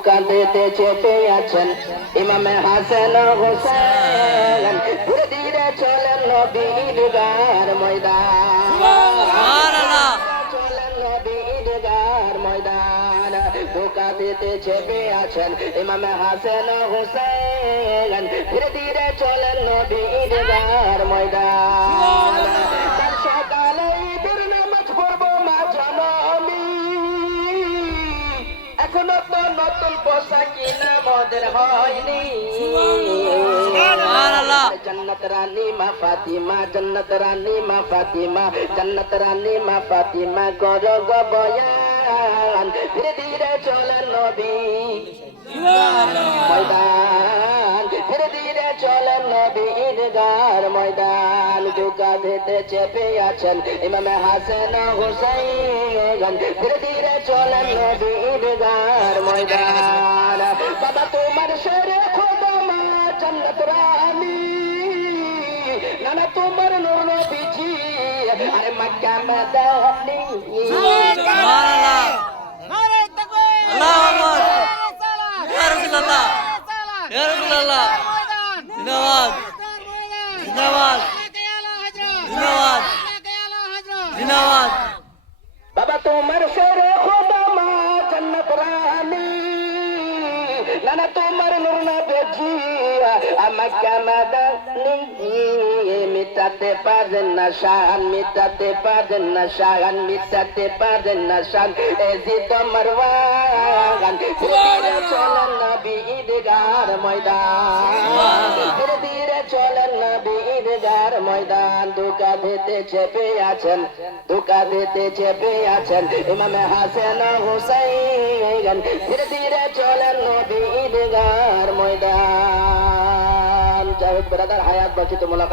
ধোঁকা দিতে চেপে আছেন ইমামে হাসান হোসেন ধীরে ধীরে চলেন নবী ঈদগার ময়দান চলেন নবী ঈদগার ময়দান ধোঁকা দিতে চেপে আছেন ইমামে হাসান হোসেন ধীরে ধীরে চলেন নবী ঈদগার ময়দান কাল সকালে ঈদের নামাজ পড়বো মা জননী এখনো তো নতুন পোশাক কিনা মদের হয়নি जन्नत रानी माँ फातिमा जन्नत रानी माँ फातिमा जन्नत रानी माँ फातिमा करो गो बयान धीरे धीरे चलें नबी मैदान धीरे धीरे चलें नबी ईदगार मैदान धोखा देते চেপে আছেন ইমামে হাসান হোসেন ধীরে ধীরে চলেন নবী ঈদগার ময়দান বাবা তোমার শেরে খোদা মা जन्नत रानी नाना तुम्हारे नूर नबीजी अरे मक्का मदनी सुभान अल्लाह नारे तकबीर अल्लाहु अकबर या रसूल अल्लाह या रसूल अल्लाह जिंदाबाद जिंदाबाद जिंदाबाद जिंदाबाद बाबा तुम्हारे शेरे खुदा मां जन्नत रानी नाना तुम्हारे नूर नबीजी मक्का मदनी মিটাতে পারেন না শান মিটাতে পারেন না শান মিটাতে পারেন না শান এজি তোমার ওয়ান ধীরে চলেন নবী ঈদগার ময়দান ধীরে ধীরে চলেন নবী ঈদগার ময়দান ধোঁকা দিতে চেপে আছেন ধোঁকা দিতে চেপে আছেন ইমামে হাসান হোসেন ধীরে ধীরে চলেন নবী ঈদগার ময়দান জাহিদ ব্রাদার হায়াত বাঁচিত মোলাকাত